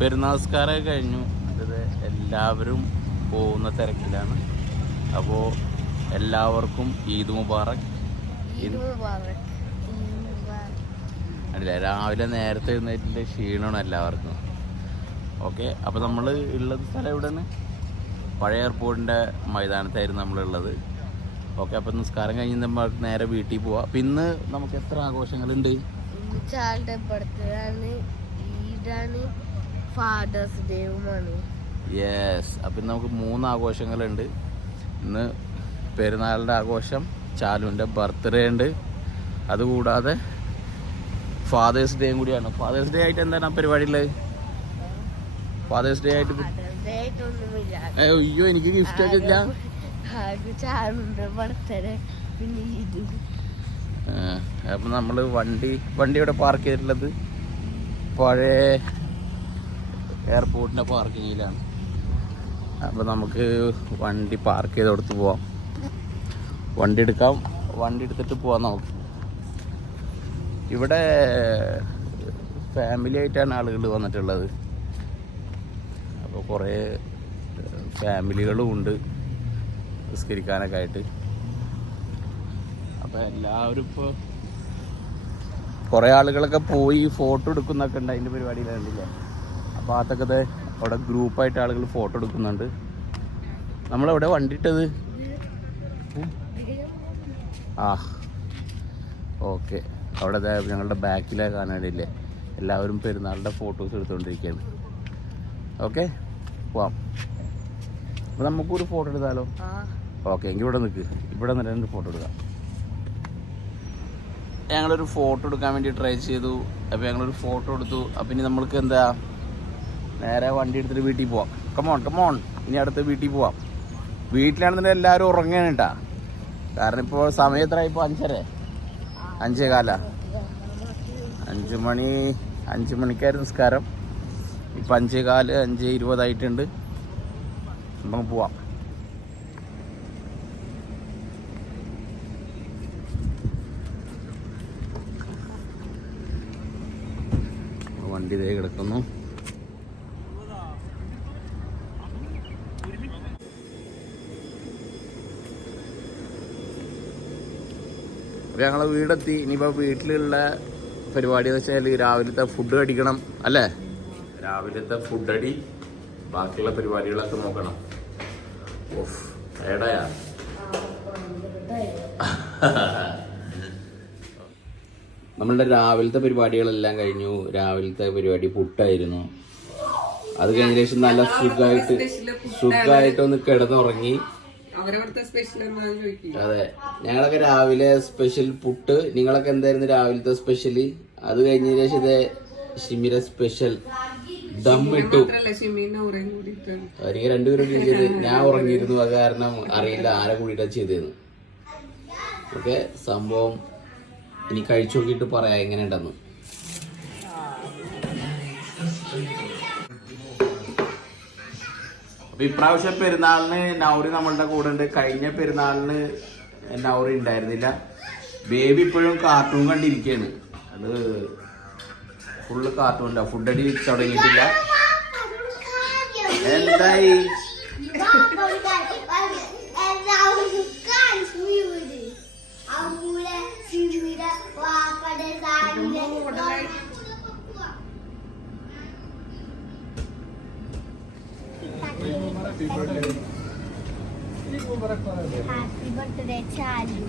പെരുന്നാൾസ്കാരമൊക്കെ കഴിഞ്ഞു. ഇത് എല്ലാവരും പോകുന്ന തിരക്കിലാണ്. അപ്പോൾ എല്ലാവർക്കും ഈദ് മുബാറക്. അല്ല, രാവിലെ നേരത്തെ എഴുന്നേറ്റിൻ്റെ ക്ഷീണമാണ് എല്ലാവർക്കും. ഓക്കെ, അപ്പോൾ നമ്മൾ ഉള്ളത് സ്ഥലം എവിടെയാണ്? പഴയ എയർപോർട്ടിൻ്റെ മൈതാനത്തായിരുന്നു നമ്മളുള്ളത്. ഓക്കെ, അപ്പോൾ നിസ്കാരം കഴിഞ്ഞ് നമ്മൾ നേരെ വീട്ടിൽ പോവാം. അപ്പം ഇന്ന് നമുക്ക് എത്ര ആഘോഷങ്ങളുണ്ട്? യെസ്, അപ്പം ഇന്ന് നമുക്ക് 3 ആഘോഷങ്ങളുണ്ട്. ഇന്ന് പെരുന്നാളിൻ്റെ ആഘോഷം, ചാലുവിൻ്റെ ബർത്ത്ഡേ ഉണ്ട്, അതുകൂടാതെ ഫാദേഴ്സ് ഡേയും കൂടിയാണ്. ഫാദേഴ്സ് ഡേ ആയിട്ട് എന്താണ് പരിപാടിയുള്ളത്? ഫാദേഴ്സ് ഡേ ആയിട്ട് അയ്യോ എനിക്ക് ഗിഫ്റ്റ് ഒക്കെ ഇല്ല. അപ്പം നമ്മൾ വണ്ടി ഇവിടെ പാർക്ക് ചെയ്തിട്ടുള്ളത് പഴയ എയർപോർട്ടിൻ്റെ പാർക്കിങ്ങിലാണ്. അപ്പോൾ നമുക്ക് വണ്ടി പാർക്ക് ചെയ്ത് കൊടുത്ത് പോവാം. വണ്ടി എടുത്തിട്ട് പോവാം. നമുക്ക് ഇവിടെ ഫാമിലി ആയിട്ടാണ് ആളുകൾ വന്നിട്ടുള്ളത്. അപ്പോൾ കുറേ ഫാമിലികളും ഉണ്ട് നിസ്കരിക്കാനൊക്കെ ആയിട്ട്. അപ്പോൾ എല്ലാവരും ഇപ്പോൾ കുറേ ആളുകളൊക്കെ പോയി ഫോട്ടോ എടുക്കുന്നൊക്കെ ഉണ്ട്. അതിൻ്റെ പരിപാടിയിലുണ്ടല്ലേ. അപ്പോൾ അതൊക്കെ അവിടെ ഗ്രൂപ്പായിട്ട് ആളുകൾ ഫോട്ടോ എടുക്കുന്നുണ്ട്. നമ്മളെവിടെ വണ്ടി ഇട്ടത്? ഓക്കെ, അവിടെ ഞങ്ങളുടെ ബാക്കിലെ കാണാനില്ലേ, എല്ലാവരും പെരുന്നാളിൻ്റെ ഫോട്ടോസ് എടുത്തുകൊണ്ടിരിക്കുകയാണ്. ഓക്കെ, പോവാം. അപ്പോൾ നമുക്കൊരു ഫോട്ടോ എടുത്താലോ? ഓക്കെ, എങ്കിൽ ഇവിടെ നിൽക്ക്. ഇവിടെ നിന്ന് 2 ഫോട്ടോ എടുക്കാം. ഞങ്ങളൊരു ഫോട്ടോ എടുക്കാൻ വേണ്ടി ട്രൈ ചെയ്തു. അപ്പോൾ ഞങ്ങളൊരു ഫോട്ടോ എടുത്തു. അപ്പം ഇനി നമ്മൾക്ക് എന്താ, നേരെ വണ്ടി എടുത്തിട്ട് വീട്ടിൽ പോവാം. കമോൺ, ഇനി അടുത്ത് വീട്ടിൽ പോവാം. വീട്ടിലാണെന്നുണ്ടെങ്കിൽ എല്ലാവരും ഉറങ്ങാണ് കേട്ടാ. കാരണം ഇപ്പോൾ സമയം എത്ര? ഇപ്പോൾ 5:30, 5:15. 5 മണിക്കായിരുന്നു നിസ്കാരം. ഇപ്പം 5:15, 5:20 ആയിട്ടുണ്ട്. നമുക്ക് പോവാം. വണ്ടി ഇതേ കിടക്കുന്നു. അപ്പോൾ ഞങ്ങൾ വീടെത്തി. ഇനിയിപ്പോൾ വീട്ടിലുള്ള പരിപാടി എന്ന് വെച്ചാൽ രാവിലത്തെ ഫുഡ് അടിക്കണം അല്ലേ? രാവിലത്തെ ഫുഡ് അടി, ബാക്കിയുള്ള പരിപാടികളൊക്കെ നോക്കണം. ഓഫ്, ഏടായാ നമ്മളുടെ രാവിലത്തെ പരിപാടികളെല്ലാം കഴിഞ്ഞു. രാവിലത്തെ പരിപാടി പുട്ടായിരുന്നു. അത് കഴിഞ്ഞ ശേഷം നല്ല സുഖമായിട്ടൊന്ന് കിടന്നുറങ്ങി. അതെ, ഞങ്ങളൊക്കെ രാവിലെ സ്പെഷ്യൽ പുട്ട്. നിങ്ങളൊക്കെ എന്തായിരുന്നു രാവിലത്തെ സ്പെഷ്യല്? അത് കഴിഞ്ഞ ശേഷം ഇത് ഷിമിര സ്പെഷ്യൽ ദമ്മിട്ടു. എനിക്ക് 2 പേരും ചെയ്ത്, ഞാൻ ഉറങ്ങിയിരുന്നു. അത് കാരണം അറിയില്ല ആരെ കൂടിയിട്ടാ ചെയ്തതെന്ന്. ഓക്കെ, സംഭവം ഇനി കഴിച്ചു നോക്കിയിട്ട് പറയാം എങ്ങനെയുണ്ടെന്ന്. അപ്പൊ ഇപ്രാവശ്യം പെരുന്നാളിന് നൗറി നമ്മളുടെ കൂടെ ഉണ്ട്. കഴിഞ്ഞ പെരുന്നാളിന് നൗറി ഉണ്ടായിരുന്നില്ല. ബേബി ഇപ്പോഴും കാർട്ടൂൺ കണ്ടിരിക്കുകയാണ്. അത് ഫുള്ള് കാർട്ടൂണില്ല. ഫുഡ് അടി തുടങ്ങിയിട്ടില്ല. എന്തായി? Happy birthday, Charlie.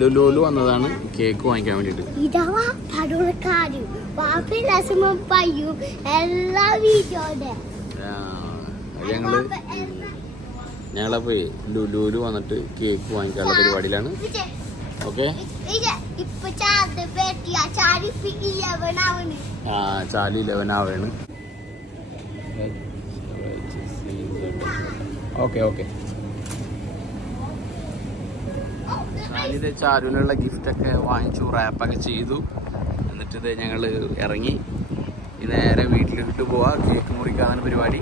ലുലു വന്നതാണ് കേക്ക് വാങ്ങിക്കാൻ വേണ്ടിട്ട്. ഇതാവാ പടോളക്കാരും പാപ്പി രസമും പയ്യും എല്ലാ വീഡിയോടെ ഞങ്ങളപ്പോ ലുലു വന്നിട്ട് കേക്ക് വാങ്ങിക്കാനുള്ള പരിപാടിയിലാണ്. ഓക്കെ, ചാലി 11 ആവാണ്. ഓക്കെ, ഇത് ചാരുവിനുള്ള ഗിഫ്റ്റൊക്കെ വാങ്ങിച്ചു, റാപ്പൊക്കെ ചെയ്തു. എന്നിട്ട് ഇത് ഞങ്ങൾ ഇറങ്ങി നേരെ വീട്ടിലിട്ട് പോവാ. കേക്ക് മുറിക്കാനാണ് പരിപാടി.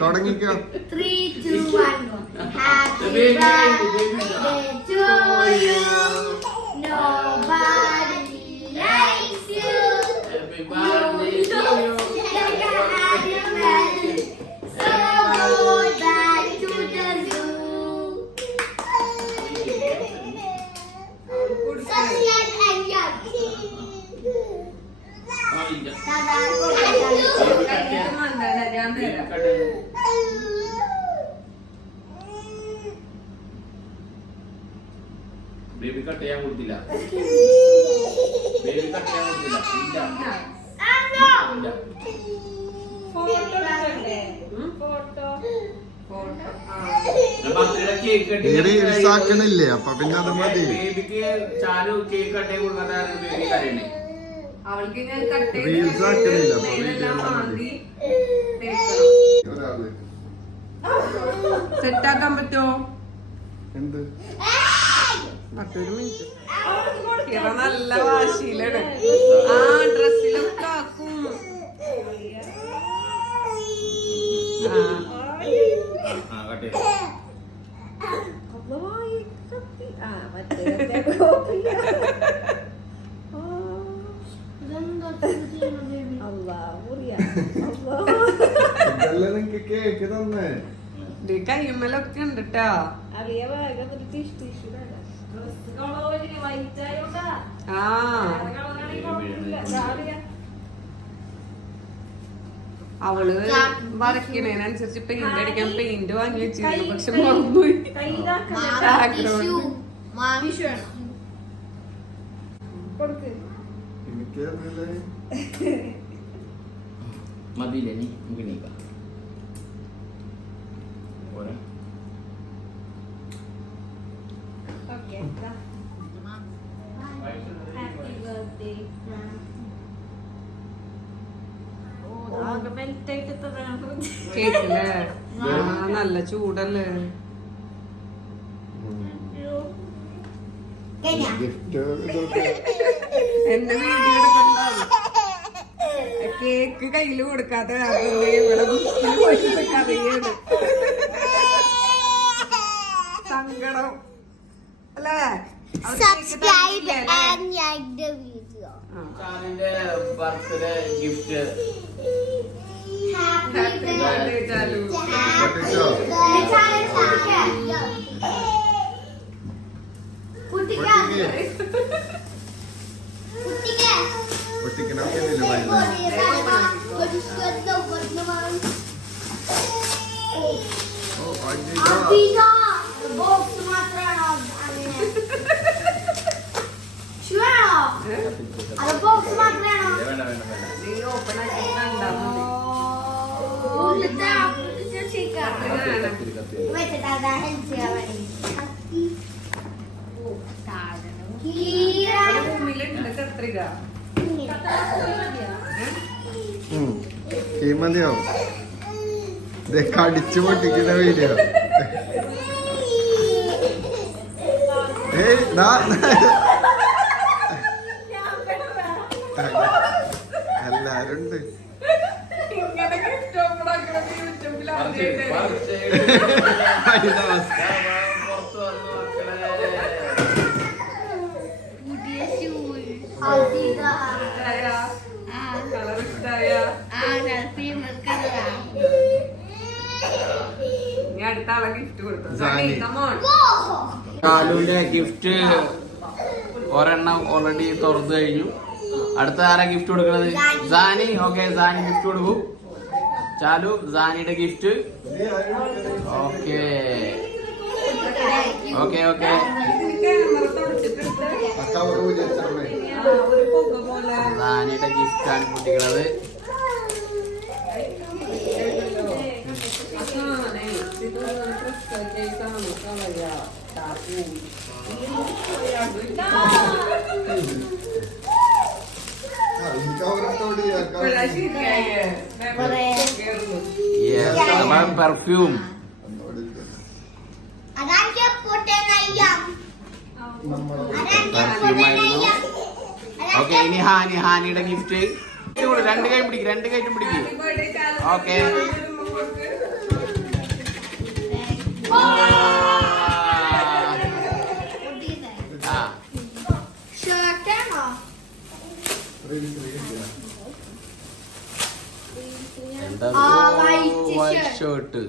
തുടങ്ങിക്കോ. 3, 2, 1, go. Happy birthday to you. Nobody likes you. Happy birthday to you. So go back to the zoo. Sunlight and young. Baby cut ചെയ്യാൻ കൊടുത്തില്ല. ബേബി കട്ട് ചെയ്യാൻ കൊടുത്തില്ല. ഇല്ല. ബർത്ത്ഡേ കേക്ക് കട്ട് റീൽസ് ആക്കണില്ലേ? അപ്പൊ പിന്നെ അത് മതി. ബേബിക്ക് ചാലു കേക്ക് കട്ട് ചെയ്യാൻ കൊടുക്കാതെ ബേബി കരയണേ. അവൾക്ക് ഞാൻ കട്ട് റീൽസ് ആക്കണില്ല. അപ്പൊ സെറ്റാക്കാൻ പറ്റുമോ? എന്ത് 10 മിനിറ്റ്. ഇവ നല്ല വാശിയിലാണ്. ആ ഡ്രസ്സിലൊക്കെ ആക്കും. കട്ട് ചെയ്യാം. ഇതെല്ലാം നിങ്ങക്ക് കേക്ക് തന്നെ. കയ്യുമ്മലൊക്കെ ഉണ്ട് ട്ടാ. ആ അവള് വരയ്ക്കണേനനുസരിച്ച് പെയിന്റ് അടിക്കാൻ പെയിന്റ് വാങ്ങി വെച്ചിരുന്നു. പക്ഷെ മറന്നുപോയി. എനിക്ക് അറിയില്ലേ. മതിയില്ലേ നീ നമുക്ക് നീക്കാം. പോരാ. കേക്കില്ലേ? ആ നല്ല ചൂടല്ലേ? ഗിഫ്റ്റ് ഇതൊക്കെ എന്റെ വീഡിയോ എടുക്കണ്ടാവും. കേക്ക് കയ്യില് കൊടുക്കാത്ത കാരണം ഇവിടെ ബുക്കിൽ പോയിട്ട് കറിയാണ്. സങ്കടം അല്ലേ? Subscribe and like the video. ചാലുവിന്റെ birthday gift. Happy birthday, Chalu. പൊട്ടിച്ചോ? പൊട്ടിക്കണൊക്കെ ഇല്ലേ വൈകുന്നേരം? ഓ അടിപൊളി. വേണ്ട വേണ്ട വേണ്ട. നീ ഓപ്പൺ ആക്കി കണ്ടാ മതി. കത്തി കത്തി. റൂമിലുണ്ട് കത്രിക. ഈ മതിയോ? ഇതൊക്കെ അടിച്ചു പൊട്ടിക്കുന്ന വീഡിയോ. ഏയ് എല്ലാരും ഉണ്ട്. ഇങ്ങനെ gift open ആക്കണത് യൂട്യൂബിൽ ആദ്യമായിട്ട്. പുറത്ത് വന്നു മക്കളെ. ഇഷ്ടായാ? കളർ ഇഷ്ടായാ? ഇനി അടുത്ത ആളെ ഗിഫ്റ്റ് കൊടുത്തു. സാനി. കമോൺ. ചാലുവിന്റെ ഗിഫ്റ്റ് ഒരെണ്ണം ഓൾറെഡി തുറന്നു കഴിഞ്ഞു. അടുത്ത ആരാ ഗിഫ്റ്റ് കൊടുക്കണത്? സാനി. ഓക്കെ, സാനി ഗിഫ്റ്റ് കൊടുക്കൂ. ചാലു സാനിയുടെ gift. Okay okay okay. Camera തുടച്ചിട്ടുണ്ട്. ഒരു പുക പോലെ. സാനിയുടെ ഗിഫ്റ്റ് ആണ് കുട്ടികളത്. പെർഫ്യൂം. ഓക്കെ, ഇനി ഹാനിയുടെ ഗിഫ്റ്റ്. രണ്ട് കൈ പിടിക്കും, രണ്ട് കൈറ്റും പിടിക്കും. ഓക്കെ. എന്താ വൈറ്റ് ഷർട്ട്.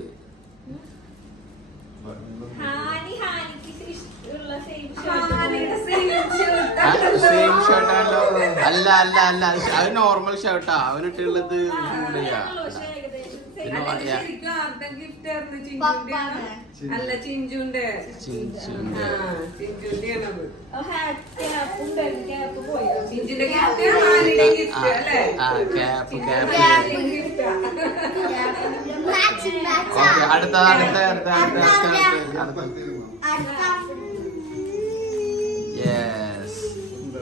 സെയിം ഷർട്ട് ആണല്ലോ. അല്ല അല്ല അല്ല, അത് നോർമൽ ഷർട്ടാ അവനിട്ടുള്ളത്. അല്ല ചിഞ്ചുന്റെ ചിഞ്ചുന്റെ ഗിഫ്റ്റ് അല്ലേ? അടുത്ത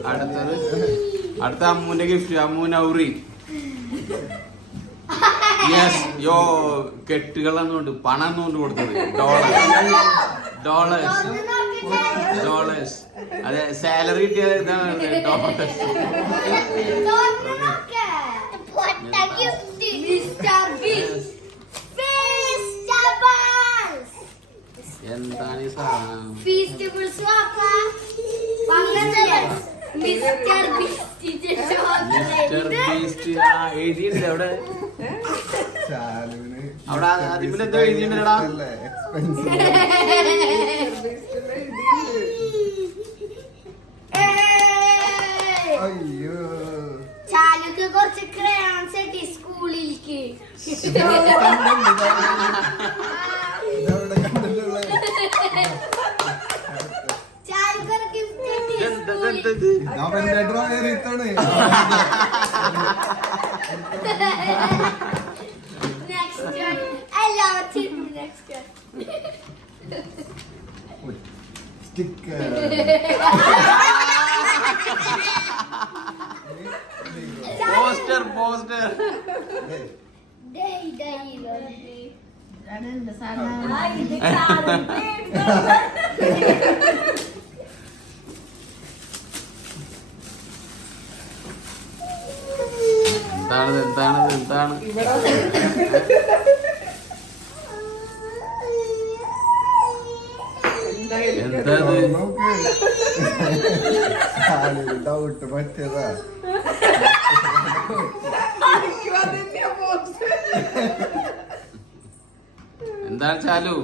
അടുത്തത് അടുത്ത അമ്മൂന്റെ ഗിഫ്റ്റ്. അമ്മൂ നൗറി. യെസ് യോ കെട്ടുകളെന്നുണ്ട് പണം എന്നുകൊണ്ട് കൊടുത്തത്. ഡോളേഴ്സ്. അതെ, സാലറി കിട്ടിയത് ഇതാണ് ഡോളേഴ്സ്. എന്താണ് ഈ സാധനം? മിസ്റ്റർ ബീസ്റ്റ് എഴുതിയിട്ടുണ്ട് അവിടെ. അവിടെ അതിൽ എന്തോ എഴുതിയിട്ടുണ്ടടാ. ചാലുക്ക് കുറച്ച് ക്രയോൺസ് കിട്ടി സ്കൂളിലേക്ക്. പോസ്റ്റർ എന്താണ് ഡൗട്ട് പറ്റിയതാ. എന്താണ് ചാലു?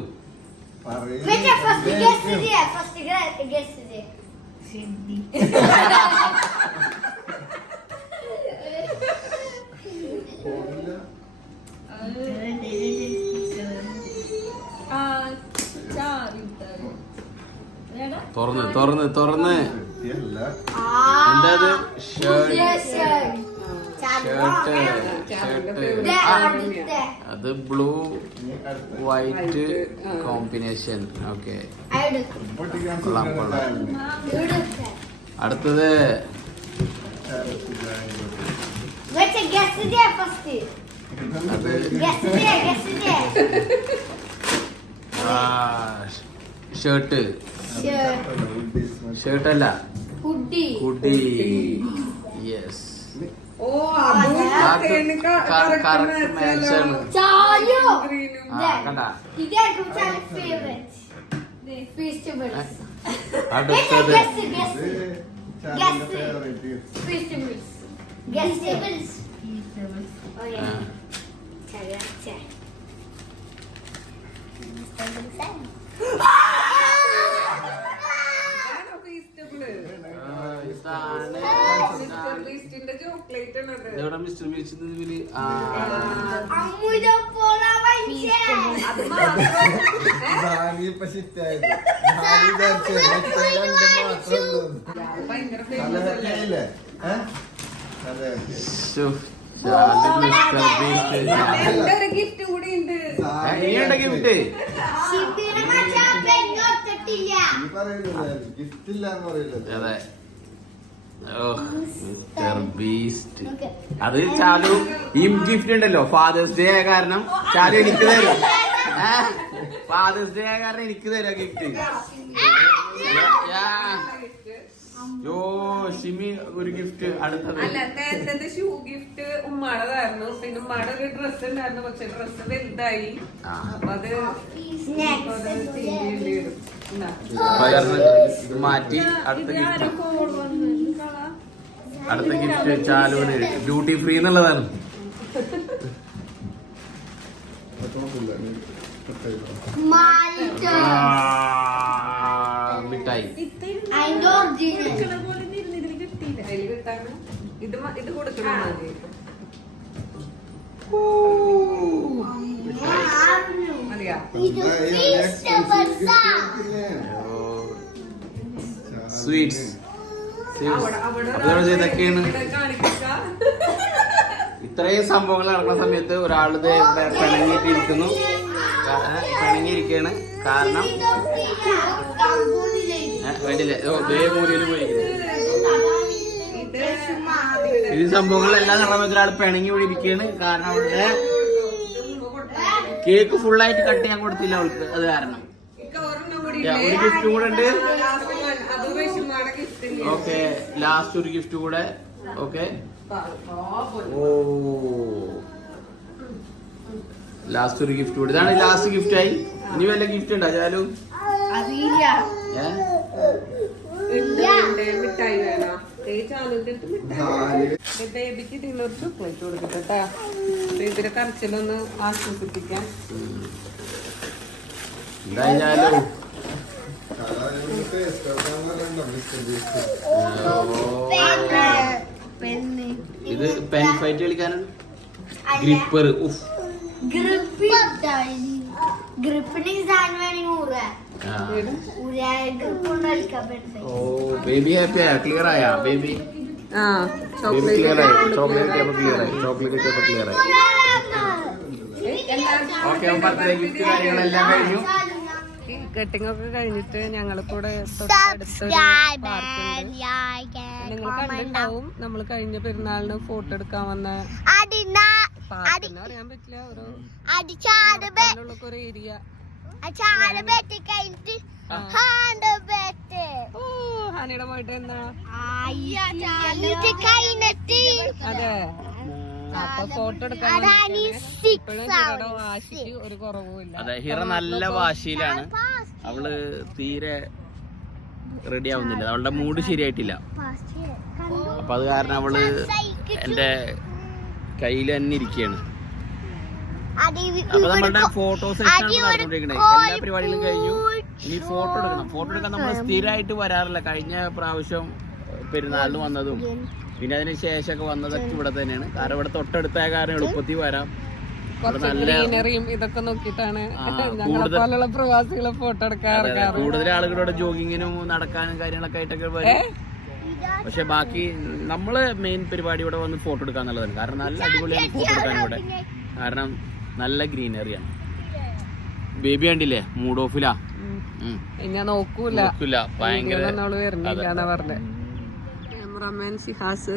തുറന്ന് എന്താ ഷർട്ട്. അത് ബ്ലൂ വൈറ്റ് കോമ്പിനേഷൻ. ഓക്കെ, അടുത്തത് ഷർട്ട്. ഷർട്ടല്ല, ഹുഡി. യെസ്. ഓ മിസ്റ്റർ ബീസ്റ്റ് ഗിഫ്റ്റ് കൂടി ഉണ്ട്. ഗിഫ്റ്റ് അതെ. Mister beast. അത് ചാലു ഈ ഗിഫ്റ്റ് ഉണ്ടല്ലോ ഫാദേഴ്സ് ഡേ ആയ കാരണം ചാലു എനിക്ക് തരും. ഫാദേഴ്സ് ഡേ ആയ കാരണം എനിക്ക് തരാം ഗിഫ്റ്റ്. യോ ഷിമി ഒരു ഗിഫ്റ്റ്. അടുത്തത് അല്ല, നേരത്തെ ഷൂ ഗിഫ്റ്റ് ഉമ്മാടതായിരുന്നു. പിന്നെ ഉമ്മാടെ ഒരു ഡ്രസ് ഉണ്ടായിരുന്നു, പക്ഷെ ഡ്രസ് വലുതായി. അപ്പൊ അത് മാറ്റി അടുത്ത ഗിഫ്റ്റ്. അടുത്ത ഗിഫ്റ്റ് ചാലുവിന് ഡ്യൂട്ടി ഫ്രീ എന്നുള്ളതാണ്. മിഠായി അതിന്റെ ഒറിജിനൽ അതില് കിട്ടാണ് ഇത് കൊടുക്കണം മതിയാ സ്വീറ്റ്സ് അവിടെ ഇതൊക്കെയാണ് കാണിക്കുക. ഇത്രയും സംഭവങ്ങൾ നടക്കുന്ന സമയത്ത് ഒരാളിത് ഇവിടെ പിണങ്ങിയിരിക്കുന്നു. പിണങ്ങിയിരിക്കുകയാണ് കാരണം വേണ്ടില്ല മൂലയിൽ പോയിരിക്കുന്നത്. ഇത് സംഭവങ്ങളെല്ലാം നടന്ന സമയത്ത് ഒരാൾ പിണങ്ങി ഇവിടെ ഇരിക്കുകയാണ്. കാരണം അവളുടെ കേക്ക് ഫുള്ളായിട്ട് കട്ട് ചെയ്യാൻ കൊടുത്തില്ല അവൾക്ക്. അത് കാരണം ഒരു ഗിഫ്റ്റും കൂടെ ഉണ്ട്. ഓക്കെ, ലാസ്റ്റ് ഒരു ഗിഫ്റ്റ് കൂടെ. ഓക്കെ, ഓ ലാസ്റ്റ് ഒരു ഗിഫ്റ്റ് കൂടെ. ഇതാണ് ലാസ്റ്റ് ഗിഫ്റ്റ് ആയി. ഇനി വല്ല ഗിഫ്റ്റ് ഉണ്ടോ ചാലു? മിഠായി വേണോ? ബേബിക്ക് ഇതിനൊരു ചോക്ലേറ്റ് കൊടുക്കട്ടെ. ബേബിയുടെ കരച്ചിലൊന്ന് ആശ്വസിപ്പിക്കാൻ. എന്തായാലും ഇത് പെൻ ഫൈറ്റ് കളിക്കാനാണ്. ഗ്രിപ്പർ. ഓ ബേബി ഹാപ്പിയാ? ക്ലിയർ ആയാ ബേബി? ബേബി ക്ലിയർ ആയി. ചോക്ലേറ്റ് കിട്ടിയപ്പോ ക്ലിയർ ആയി. ചോക്ലേറ്റ് കിട്ടിയപ്പോ ക്ലിയർ ആയി. ഓക്കെ, ബർത്ത്ഡേ ഗിഫ്റ്റ് കാര്യങ്ങളെല്ലാം കഴിഞ്ഞു. കട്ടിംഗ് ഒക്കെ കഴിഞ്ഞിട്ട് ഞങ്ങളിവിടെ നിങ്ങൾ കണ്ടിട്ടുണ്ടാവും. നമ്മൾ കഴിഞ്ഞ പെരുന്നാളിന് ഫോട്ടോ എടുക്കാൻ വന്ന പാർക്കെന്ന് പറയാൻ പറ്റില്ല, ഒരു ഏരിയ. ഹാനിയുടെ പോയിട്ട് എന്നാ അതെ. അപ്പൊ ഫോട്ടോ എടുക്കാൻ വാശിക്ക് ഒരു കുറവുമില്ല. അതെ, ഹിറ നല്ല വാശിയിലാണ്. അവള് തീരെ റെഡി ആവുന്നില്ല. അവളുടെ മൂഡ് ശരിയായിട്ടില്ല. അപ്പൊ അത് കാരണം അവള് എന്റെ കയ്യിൽ തന്നെ ഇരിക്കുകയാണ്. അപ്പൊ നമ്മളുടെ ഫോട്ടോ സെഷൻ നടന്നുകൊണ്ടിരിക്കണേ. എല്ലാ പരിപാടികളും കഴിഞ്ഞു. ഇനി ഫോട്ടോ എടുക്കണം. ഫോട്ടോ എടുക്കാൻ നമ്മൾ സ്ഥിരമായിട്ട് വരാറില്ല. കഴിഞ്ഞ പ്രാവശ്യം പെരുന്നാളിന് വന്നതും പിന്നെ അതിന് ശേഷമൊക്കെ വന്നതൊക്കെ ഇവിടെ തന്നെയാണ്. കാരണം ഇവിടെ തൊട്ടടുത്തായ കാരണം എളുപ്പത്തിൽ വരാം. ഗ്രീനറിയും ഇതൊക്കെ നോക്കിയിട്ടാണ് ഞങ്ങളെപ്പോലുള്ള പ്രവാസികളെ ഫോട്ടോ എടുക്കാൻ. കൂടുതൽ ആളുകളോട് ജോഗിങ്ങിനും നടക്കാനും കാര്യങ്ങളൊക്കെ ആയിട്ടൊക്കെ വരും. പക്ഷെ ബാക്കി നമ്മള് മെയിൻ പരിപാടി ഇവിടെ വന്ന് ഫോട്ടോ എടുക്കാന്നുള്ളതാണ്. കാരണം നല്ല അടിപൊളിയാണ് ഫോട്ടോ എടുക്കാൻ ഇവിടെ. കാരണം നല്ല ഗ്രീനറിയാണ്. ബേബി കണ്ടില്ലേ, മൂഡ് ഓഫിലാ. നോക്കൂല ഭയങ്കര വരുന്നില്ലാന്നാ പറഞ്ഞത്. ക്യാമറമാൻ ഷിഹാസ്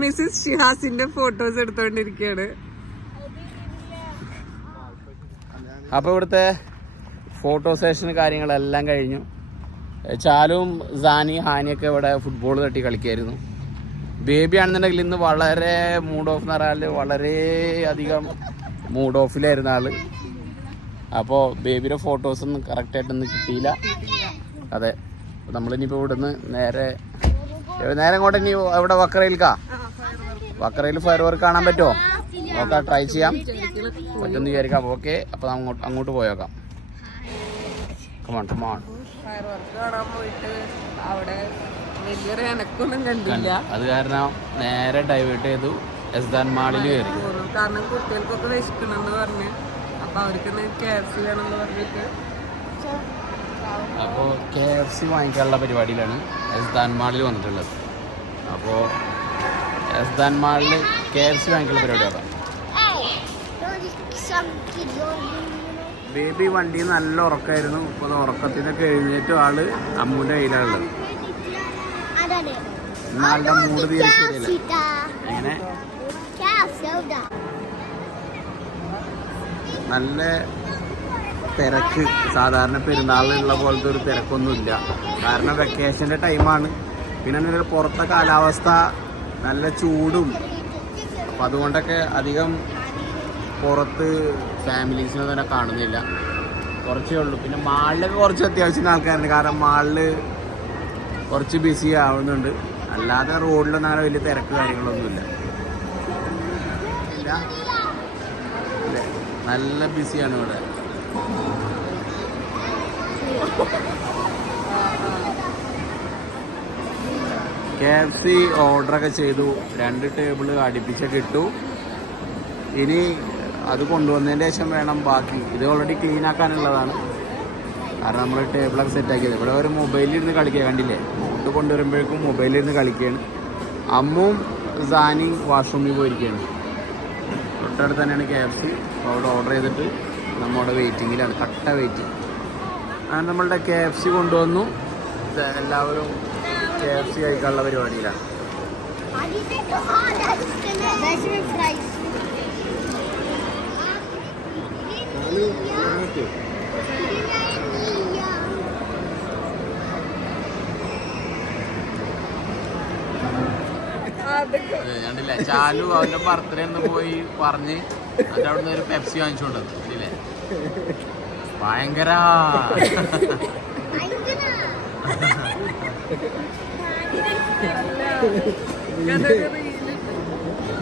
മിസ്സിസ് ഷിഹാസിന്റെ ഫോട്ടോസ് എടുത്തോണ്ടിരിക്കുകയാണ്. അപ്പൊ ഇവിടുത്തെ ഫോട്ടോ സെഷൻ കാര്യങ്ങളെല്ലാം കഴിഞ്ഞു. ചാലും സാനി ഹാനിയൊക്കെ ഇവിടെ ഫുട്ബോൾ തട്ടി കളിക്കായിരുന്നു. ബേബി ആണെന്നുണ്ടെങ്കിൽ ഇന്ന് വളരെ മൂഡ് ഓഫ് എന്ന് പറഞ്ഞാൽ വളരെ അധികം മൂഡ് ഓഫിലായിരുന്ന ആള്. അപ്പോൾ ബേബിയുടെ ഫോട്ടോസൊന്നും കറക്റ്റായിട്ടൊന്നും കിട്ടിയില്ല. അതെ, നമ്മളിനിപ്പോൾ ഇവിടുന്ന് നേരെ ഇങ്ങോട്ട് ഇനി ഇവിടെ വക്കറയിൽ ഫയർ വർക്ക് കാണാൻ പറ്റുമോ? നോക്കാം, ട്രൈ ചെയ്യാം. പറ്റുമെന്ന് വിചാരിക്കാം. ഓക്കെ, അപ്പോൾ അങ്ങോട്ട് പോയേക്കാം. കമാൺ ഫയർ വർക്ക് കാണാൻ പോയിട്ട് അവിടെ വലിയൊരു എനക്കൊന്നും കണ്ടില്ല. അത് കാരണം നേരെ ഡൈവേർട്ട് ചെയ്തു എസ്ദാൻ മാളിൽ കയറി. കാരണം കുട്ടികൾക്കൊക്കെ വിശക്കണമെന്ന് പറഞ്ഞ് അപ്പൊ അവർക്ക് KFC വേണമെന്ന് പറഞ്ഞിട്ട് അപ്പോൾ KFC വാങ്ങിക്കാനുള്ള പരിപാടിയിലാണ് എസ്ദാൻ മാളിൽ വന്നിട്ടുള്ളത്. അപ്പോൾ എസ്ദാൻ മാളിൽ KFC വാങ്ങിക്കാനുള്ള പരിപാടിയാണ്. ബേബി വണ്ടി നല്ല ഉറക്കമായിരുന്നു. ഇപ്പോൾ ഉറക്കത്തിനൊക്കെ എഴുന്നേറ്റും ആള് അമ്മൂൻ്റെ കയ്യിലാണുള്ളത്. ഇന്നാളുടെ മൂഡ് തീരെ ശരിയല്ല. എങ്ങനെ നല്ല തിരക്ക്, സാധാരണ പെരുന്നാളിലുള്ള പോലത്തെ ഒരു തിരക്കൊന്നുമില്ല. കാരണം വെക്കേഷൻ്റെ ടൈമാണ്. പിന്നെ പുറത്തെ കാലാവസ്ഥ നല്ല ചൂടും. അപ്പം അതുകൊണ്ടൊക്കെ അധികം പുറത്ത് ഫാമിലീസിനെ തന്നെ കാണുന്നില്ല, കുറച്ചേ ഉള്ളൂ. പിന്നെ മാളിലൊക്കെ കുറച്ച് അത്യാവശ്യം ആൾക്കാരുണ്ട്. കാരണം മാളിൽ കുറച്ച് ബിസി ആവുന്നുണ്ട്. അല്ലാതെ റോഡിലൊന്നും അങ്ങനെ വലിയ തിരക്ക് കാര്യങ്ങളൊന്നുമില്ല. നല്ല ബിസിയാണ് ഇവിടെ. KFC ഓർഡറൊക്കെ ചെയ്തു. 2 ടേബിൾ അടുപ്പിച്ചൊക്കെ ഇട്ടു. ഇനി അത് കൊണ്ടുവന്നതിന് ശേഷം വേണം ബാക്കി. ഇത് ഓൾറെഡി ക്ലീൻ ആക്കാനുള്ളതാണ്. കാരണം നമ്മൾ ടേബിളൊക്കെ സെറ്റാക്കിയത്. ഇവിടെ ഒരു മൊബൈലിരുന്ന് കളിക്കുക, കണ്ടില്ലേ? ഫുഡ് കൊണ്ടുവരുമ്പോഴേക്കും മൊബൈലിരുന്ന് കളിക്കുകയാണ്. അമ്മും സാനിയും വാഷ്റൂമിൽ പോയിരിക്കുകയാണ്. തൊട്ടടുത്ത് തന്നെയാണ് KFC. അപ്പോൾ അവിടെ ഓർഡർ ചെയ്തിട്ട് നമ്മുടെ വെയിറ്റിങ്ങിലാണ്, കട്ട വെയിറ്റിംഗ്. അങ്ങനെ നമ്മളുടെ KFC കൊണ്ടുവന്നു. എല്ലാവരും KFC കഴിക്കാനുള്ള പരിപാടിയിലാണ്. കണ്ടില്ല, ചാലു അവന്റെ ബർത്ത്ഡേ എന്ന് പോയി പറഞ്ഞ് അതിന്റെ അവിടുന്ന് ഒരു പെപ്സി വാങ്ങിച്ചോണ്ട് കണ്ടില്ലേ? ഭയങ്കര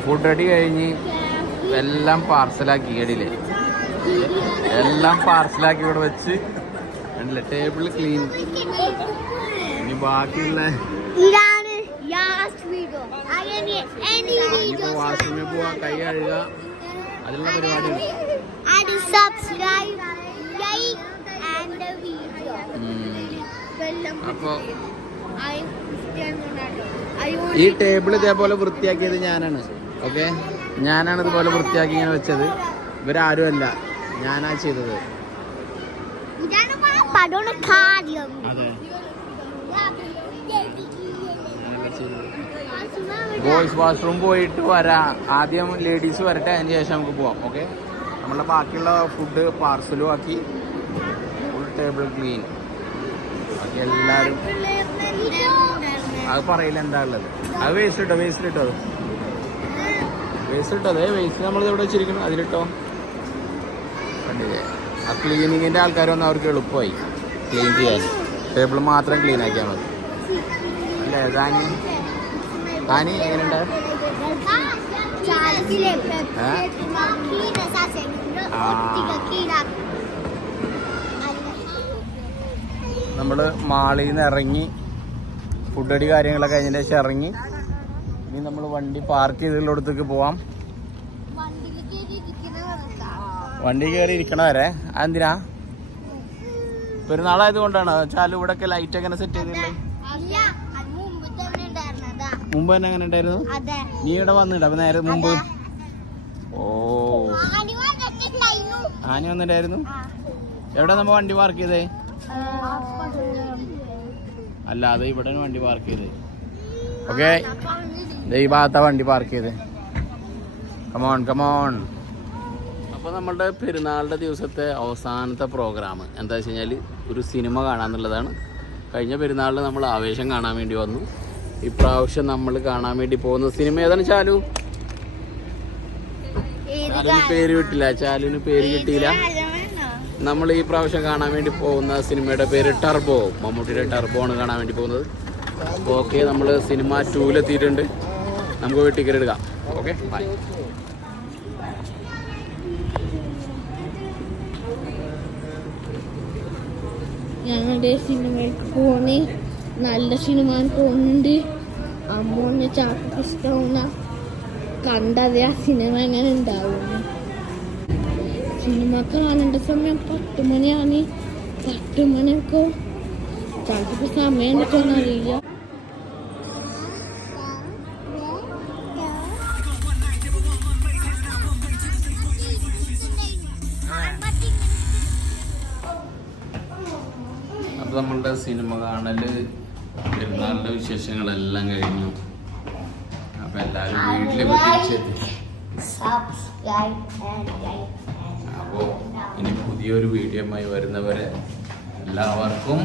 ഫുഡ് അടി കഴിഞ്ഞ് എല്ലാം പാർസലാക്കി. കണ്ടില്ലേ? എല്ലാം പാർസലാക്കി ഇവിടെ വെച്ച് കണ്ടില്ലേ? Table clean. ഇനി ബാക്കിയുള്ള വാഷ്റൂമിൽ പോവാ, കൈ കഴുകുക, അതിലുള്ള പരിപാടിയാണ്. അപ്പൊ ഈ ടേബിൾ ഇതേപോലെ വൃത്തിയാക്കിയത് ഞാനാണ്. ഓക്കെ, ഞാനാണ് ഇതുപോലെ വൃത്തിയാക്കി ഇങ്ങനെ വെച്ചത്. ഇവരാരുമല്ല, ഞാനാ ചെയ്തത്. അതെ, ബോയ്സ് വാഷ്റൂം പോയിട്ട് വരാം. ആദ്യം ലേഡീസ് വരട്ടെ, അതിന് ശേഷം നമുക്ക് പോവാം. ഓക്കെ, നമ്മളെ ബാക്കിയുള്ള ഫുഡ് പാർസലും ആക്കി. Full table clean. ബാക്കി എല്ലാവരും അത് പറയില്ല എന്താ ഉള്ളത്. അത് വേസ്റ്റ് ഇട്ടോ, വേസ്റ്റ് ഇട്ടോ, വേസ്റ്റ് ഇട്ടോ. അതേ വേസ്റ്റ് നമ്മളിത് എവിടെ വെച്ചിരിക്കണം, അതിലിട്ടോ. കണ്ടില്ലേ? ആ ക്ലീനിങ്ങിൻ്റെ ആൾക്കാർ വന്ന് അവർക്ക് എളുപ്പമായി ക്ലീൻ ചെയ്യാൻ. ടേബിൾ മാത്രം ക്ലീൻ ആക്കിയാൽ മതി അല്ലേ? താനി എങ്ങനെയുണ്ട്? നമ്മൾ മാളിൽ നിന്ന് ഇറങ്ങി ഫുഡ് അടി കാര്യങ്ങളൊക്കെ കഴിഞ്ഞതിന് ശേഷം ഇറങ്ങി. ഇനി നമ്മൾ വണ്ടി പാർക്ക് ചെയ്തുള്ളിടത്തേക്ക് പോവാം. വണ്ടി കയറി ഇരിക്കണ വരെ. അതെന്തിനാ? പെരുന്നാളായത് കൊണ്ടാണ്. ചാലു ഇവിടെ ഒക്കെ ലൈറ്റ് എങ്ങനെ സെറ്റ് ചെയ്തില്ലേ? മുമ്പ് തന്നെ അങ്ങനെ ഉണ്ടായിരുന്നു. നീ ഇവിടെ വന്നിട്ട് അപ്പൊ നേരെ മുമ്പ്? ഓ, ആനി വന്നിട്ടായിരുന്നു. എവിടെ നമ്മ വണ്ടി പാർക്ക് ചെയ്തേ? അല്ല, അത് ഇവിടെ വണ്ടി പാർക്ക് ചെയ്ത്. ഓക്കെ, ഈ ഭാഗത്താ വണ്ടി പാർക്ക് ചെയ്ത്. Come on come on. അപ്പോൾ നമ്മളുടെ പെരുന്നാളുടെ ദിവസത്തെ അവസാനത്തെ പ്രോഗ്രാം എന്താ വെച്ച് കഴിഞ്ഞാൽ ഒരു സിനിമ കാണാന്നുള്ളതാണ്. കഴിഞ്ഞ പെരുന്നാളിൽ നമ്മൾ ആവേശം കാണാൻ വേണ്ടി വന്നു. ഇപ്രാവശ്യം നമ്മൾ കാണാൻ വേണ്ടി പോകുന്ന സിനിമ ഏതാണ് ചാലു? ചാലുവിന് പേര് കിട്ടില്ല, ചാലുവിന് പേര് കിട്ടിയില്ല. നമ്മൾ ഈ പ്രാവശ്യം കാണാൻ വേണ്ടി പോകുന്ന സിനിമയുടെ പേര് ടർബോ. മമ്മൂട്ടിയുടെ ടർബോ ആണ് കാണാൻ വേണ്ടി പോകുന്നത്. അപ്പോൾ ഓക്കെ, നമ്മൾ സിനിമ 2-ലെത്തിയിട്ടുണ്ട്. നമുക്ക് പോയി ടിക്കറ്റ് എടുക്കാം. Okay, bye. ഞങ്ങളുടെ സിനിമയ്ക്ക് പോണേ, നല്ല സിനിമ തോന്നുന്നുണ്ട്. അമ്മോനെ ചാക്ക് ഇഷ്ടമാവുന്ന കണ്ടതേ ആ സിനിമ എങ്ങനെ ഉണ്ടാവുന്നു. സിനിമ കാണേണ്ട സമയം 10 മണിയാണ്. 10 മണിയൊക്കെ ചിലപ്പോൾ സമയം കിട്ടാനറിയില്ല. അപ്പോൾ നമ്മളുടെ സിനിമ കാണല് പെരുന്നാളിൻ്റെ വിശേഷങ്ങളെല്ലാം കഴിഞ്ഞു. അപ്പോൾ എല്ലാവരും വീട്ടിലേക്ക് തിരിച്ചെത്തി. അപ്പോൾ ഇനി പുതിയൊരു വീഡിയോയുമായി വരുന്നവരെ എല്ലാവർക്കും